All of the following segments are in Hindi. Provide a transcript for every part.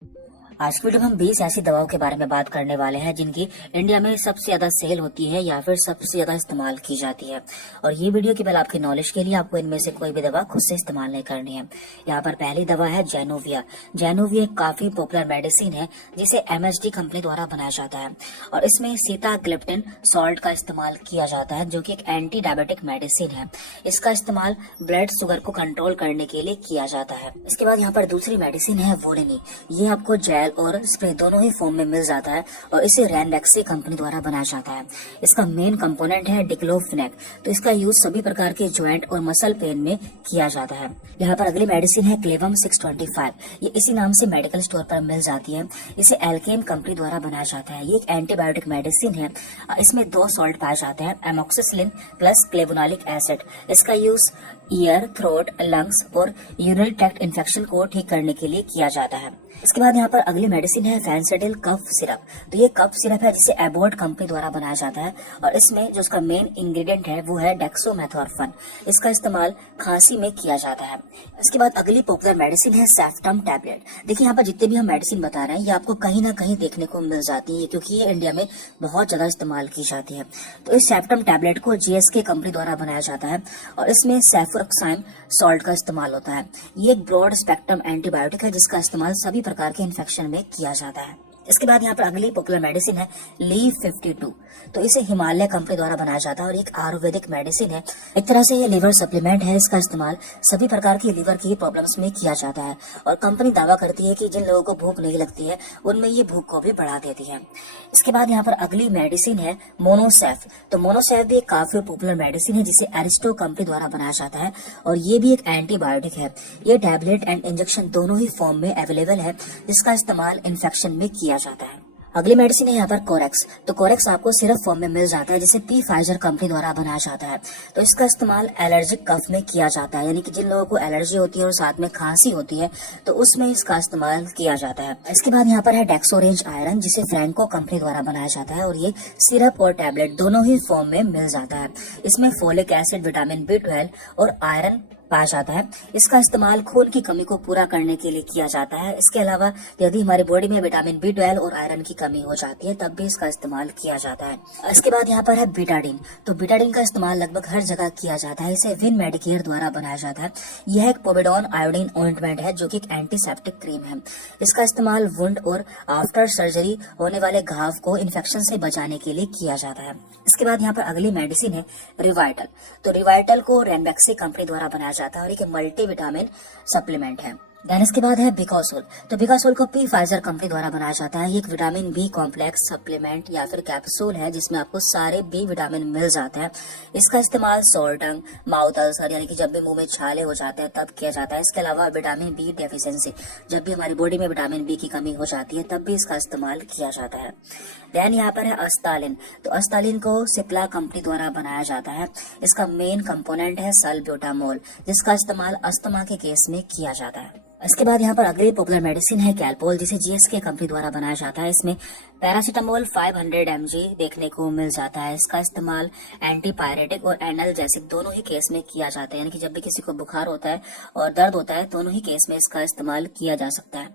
आज की वीडियो में हम 20 ऐसी दवाओं के बारे में बात करने वाले हैं जिनकी इंडिया में सबसे ज्यादा सेल होती है या फिर सबसे ज्यादा इस्तेमाल की जाती है। और ये वीडियो केवल आपकी नॉलेज के लिए, आपको इनमें से कोई भी दवा खुद से इस्तेमाल नहीं करनी है। यहाँ पर पहली दवा है जैनोविया। जैनोविया एक काफी पॉपुलर मेडिसिन है जिसे MSD कंपनी द्वारा बनाया जाता है और इसमें सीताग्लिप्टिन सॉल्ट का इस्तेमाल किया जाता है जो की एक एंटी डायबिटिक मेडिसिन है। इसका इस्तेमाल ब्लड शुगर को कंट्रोल करने के लिए किया जाता है। इसके बाद यहाँ पर दूसरी मेडिसिन है वोलिनी। ये आपको जेल और स्प्रे दोनों ही फॉर्म में मिल जाता है और इसे रैनबैक्सी कंपनी द्वारा बनाया जाता है। इसका मेन कंपोनेंट है डिक्लोफेनेक, तो इसका यूज सभी प्रकार के ज्वाइंट और मसल पेन में किया जाता है। यहाँ पर अगली मेडिसिन है क्लेवम 625। ये इसी नाम से मेडिकल स्टोर पर मिल जाती है। इसे एल्केम कंपनी द्वारा बनाया जाता है। ये एक एंटीबायोटिक मेडिसिन है। इसमें 2 सॉल्ट पाए जाते हैं, एमोक्सिसिलिन प्लस क्लेवोनोलिक एसिड। इसका यूज ईयर, थ्रोट, लंग्स और यूरिनरी ट्रैक्ट इन्फेक्शन को ठीक करने के लिए किया जाता है। इसके बाद यहाँ पर अगली मेडिसिन है फेंसिडिल कफ सिरप। तो ये कफ सिरप है जिसे एबॉट कंपनी द्वारा बनाया जाता है और इसमें जो उसका मेन इंग्रेडिएंट है वो है डेक्सोमेथोर्फन। इसका इस्तेमाल खांसी में किया जाता है। इसके बाद अगली पॉपुलर मेडिसिन है सेफ्टम टैबलेट। देखिए यहाँ पर जितने भी हम मेडिसिन बता रहे हैं ये आपको कहीं ना कहीं देखने को मिल जाती है क्योंकि ये इंडिया में बहुत ज्यादा इस्तेमाल की जाती है। तो इस सेफ्टम टैबलेट को GSK कंपनी द्वारा बनाया जाता है और इसमें सेफुरोक्साइम सॉल्ट का इस्तेमाल होता है। ये एक ब्रॉड स्पेक्ट्रम एंटीबायोटिक है जिसका इस्तेमाल सभी प्रकार के इन्फेक्शन में किया जाता है। इसके बाद यहाँ पर अगली पॉपुलर मेडिसिन है लीव 52। तो इसे हिमालय कंपनी द्वारा बनाया जाता है और एक आयुर्वेदिक मेडिसिन है। एक तरह से ये लिवर सप्लीमेंट है। इसका इस्तेमाल सभी प्रकार की लिवर की प्रॉब्लम्स में किया जाता है और कंपनी दावा करती है कि जिन लोगों को भूख नहीं लगती है उनमें ये भूख को भी बढ़ा देती है। इसके बाद यहाँ पर अगली मेडिसिन है मोनोसेफ। तो मोनोसेफ भी एक काफी पॉपुलर मेडिसिन है जिसे एरिस्टो कंपनी द्वारा बनाया जाता है और ये भी एक एंटीबायोटिक है। ये टैबलेट एंड इंजेक्शन दोनों ही फॉर्म में अवेलेबल है जिसका इस्तेमाल इन्फेक्शन में किया जाता है। अगली मेडिसिन है यहाँ पर कोरेक्स। तो कोरेक्स आपको सिरप फॉर्म में मिल जाता है जिसे पी फाइजर कंपनी द्वारा बनाया जाता है। तो इसका इस्तेमाल एलर्जिक कफ में किया जाता है, यानी कि जिन लोगों को एलर्जी होती है और साथ में खांसी होती है तो उसमें इसका इस्तेमाल किया जाता है। इसके बाद यहाँ पर है डेक्सोरेंज आयरन जिसे फ्रैंको कंपनी द्वारा बनाया जाता है और ये सिरप और टैबलेट दोनों ही फॉर्म में मिल जाता है। इसमें फोलिक एसिड, विटामिन B12 और आयरन पाया जाता है। इसका इस्तेमाल खून की कमी को पूरा करने के लिए किया जाता है। इसके अलावा यदि हमारी बॉडी में विटामिन B12 और आयरन की कमी हो जाती है तब भी इसका इस्तेमाल किया जाता है। इसके बाद यहाँ पर है बीटाडिन। तो बीटाडिन का इस्तेमाल लगभग हर जगह किया जाता है। इसे विन मेडिकेयर द्वारा बनाया जाता है। यह एक पोविडोन आयोडीन ऑइंटमेंट है जो कि एक एंटीसेप्टिक क्रीम है। इसका इस्तेमाल वुंड और आफ्टर सर्जरी होने वाले घाव को इन्फेक्शन से बचाने के लिए किया जाता है। इसके बाद यहाँ पर अगली मेडिसिन है रिवाइटल। तो रिवाइटल को रैनबैक्सी कंपनी द्वारा बनाया जाता है और एक मल्टी विटामिन सप्लीमेंट है। देन इसके बाद है बिकासोल। तो बिकासोल को पी फाइजर कंपनी द्वारा बनाया जाता है। ये एक विटामिन B कॉम्प्लेक्स सप्लीमेंट या फिर कैप्सूल है जिसमें आपको सारे B विटामिन मिल जाते हैं। इसका इस्तेमाल सोर टंग, माउथ अल्सर यानी कि जब भी मुंह में छाले हो जाते हैं तब किया जाता है। इसके अलावा विटामिन B डेफिशिएंसी, जब भी हमारी बॉडी में विटामिन B की कमी हो जाती है तब भी इसका इस्तेमाल किया जाता है। देन यहाँ पर है अस्तालिन। तो अस्तालिन को सिप्ला कंपनी द्वारा बनाया जाता है। इसका मेन कंपोनेंट है सल्ब्यूटामोल जिसका इस्तेमाल अस्थमा के केस में किया जाता है। इसके बाद यहाँ पर अगली पॉपुलर मेडिसिन है कैलपोल जिसे GSK कंपनी द्वारा बनाया जाता है। इसमें पैरासीटामोल 500 mg देखने को मिल जाता है। इसका इस्तेमाल एंटीपायरेटिक और एनाल्जेसिक दोनों ही केस में किया जाता है, यानी कि जब भी किसी को बुखार होता है और दर्द होता है दोनों ही केस में इसका इस्तेमाल किया जा सकता है।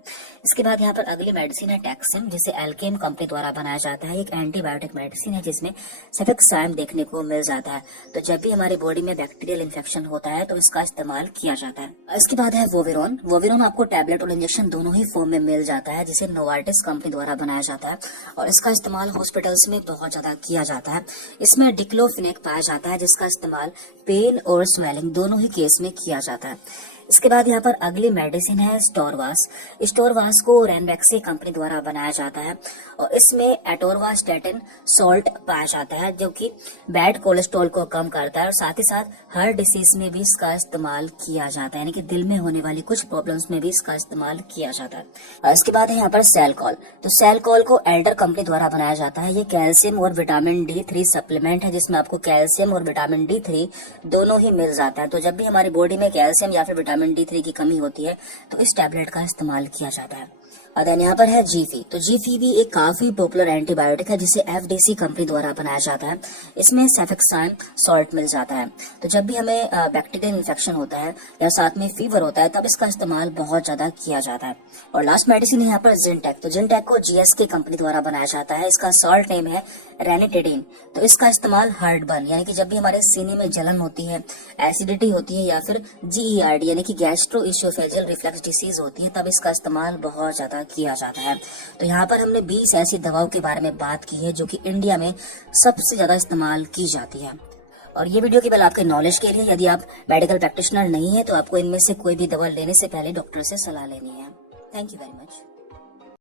इसके बाद यहाँ पर अगली मेडिसिन है टैक्सिम जिसे एल्केम कंपनी द्वारा बनाया जाता है। एक एंटीबायोटिक मेडिसिन है जिसमें सेफेक्साइम देखने को मिल जाता है। तो जब भी हमारी बॉडी में बैक्टीरियल इन्फेक्शन होता है तो इसका इस्तेमाल किया जाता है। इसके बाद है वोविरोन। वोविरोन आपको टैबलेट और इंजेक्शन दोनों ही फॉर्म में मिल जाता है जिसे नोवार्टिस कंपनी द्वारा बनाया जाता है और इसका इस्तेमाल हॉस्पिटल्स में बहुत ज्यादा किया जाता है। इसमें डिक्लोफेनेक पाया जाता है जिसका इस्तेमाल पेन और स्वेलिंग दोनों ही केस में किया जाता है। इसके बाद यहाँ पर अगली मेडिसिन है स्टोरवास। स्टोरवास को रैनबैक्सी कंपनी द्वारा बनाया जाता है और इसमें एटोरवास्टेटिन सॉल्ट पाया जाता है जो कि बैड कोलेस्ट्रॉल को कम करता है और साथ ही साथ हर डिसीज में भी इसका इस्तेमाल किया जाता है, यानी कि दिल में होने वाली कुछ प्रॉब्लम्स में भी इसका इस्तेमाल किया जाता है। और इसके बाद है यहाँ पर सेलकॉल। तो सेलकॉल को एल्डर कंपनी द्वारा बनाया जाता है। ये कैल्शियम और विटामिन D3 सप्लीमेंट है जिसमें आपको कैल्शियम और विटामिन D3 दोनों ही मिल जाता है। तो जब भी हमारी बॉडी में कैल्शियम या फिर विटामिन D3 की कमी होती है तो इस टैबलेट का इस्तेमाल किया जाता है। देन यहाँ पर है जीफी। तो जीफी भी एक काफी पॉपुलर एंटीबायोटिक है जिसे एफडीसी कंपनी द्वारा बनाया जाता है। इसमें सेफेक्साइन सॉल्ट मिल जाता है। तो जब भी हमें बैक्टीरियल इन्फेक्शन होता है या साथ में फीवर होता है तब इसका इस्तेमाल बहुत ज्यादा किया जाता है। और लास्ट मेडिसिन है यहाँ पर जिनटेक। तो जिनटेक को जीएसके कंपनी द्वारा बनाया जाता है। इसका सॉल्ट नेम है रेनिटेडिन। तो इसका इस्तेमाल हार्ट बर्न यानी कि जब भी हमारे सीने में जलन होती है, एसिडिटी होती है या फिर जीईआरडी यानी कि गैस्ट्रोइसोफेजियल रिफ्लक्स डिसीज होती है तब इसका इस्तेमाल बहुत ज्यादा किया जाता है। तो यहाँ पर हमने 20 ऐसी दवाओं के बारे में बात की है जो कि इंडिया में सबसे ज्यादा इस्तेमाल की जाती है। और ये वीडियो केवल आपके नॉलेज के लिए, यदि आप मेडिकल प्रैक्टिशनर नहीं है तो आपको इनमें से कोई भी दवा लेने से पहले डॉक्टर से सलाह लेनी है। Thank you very much.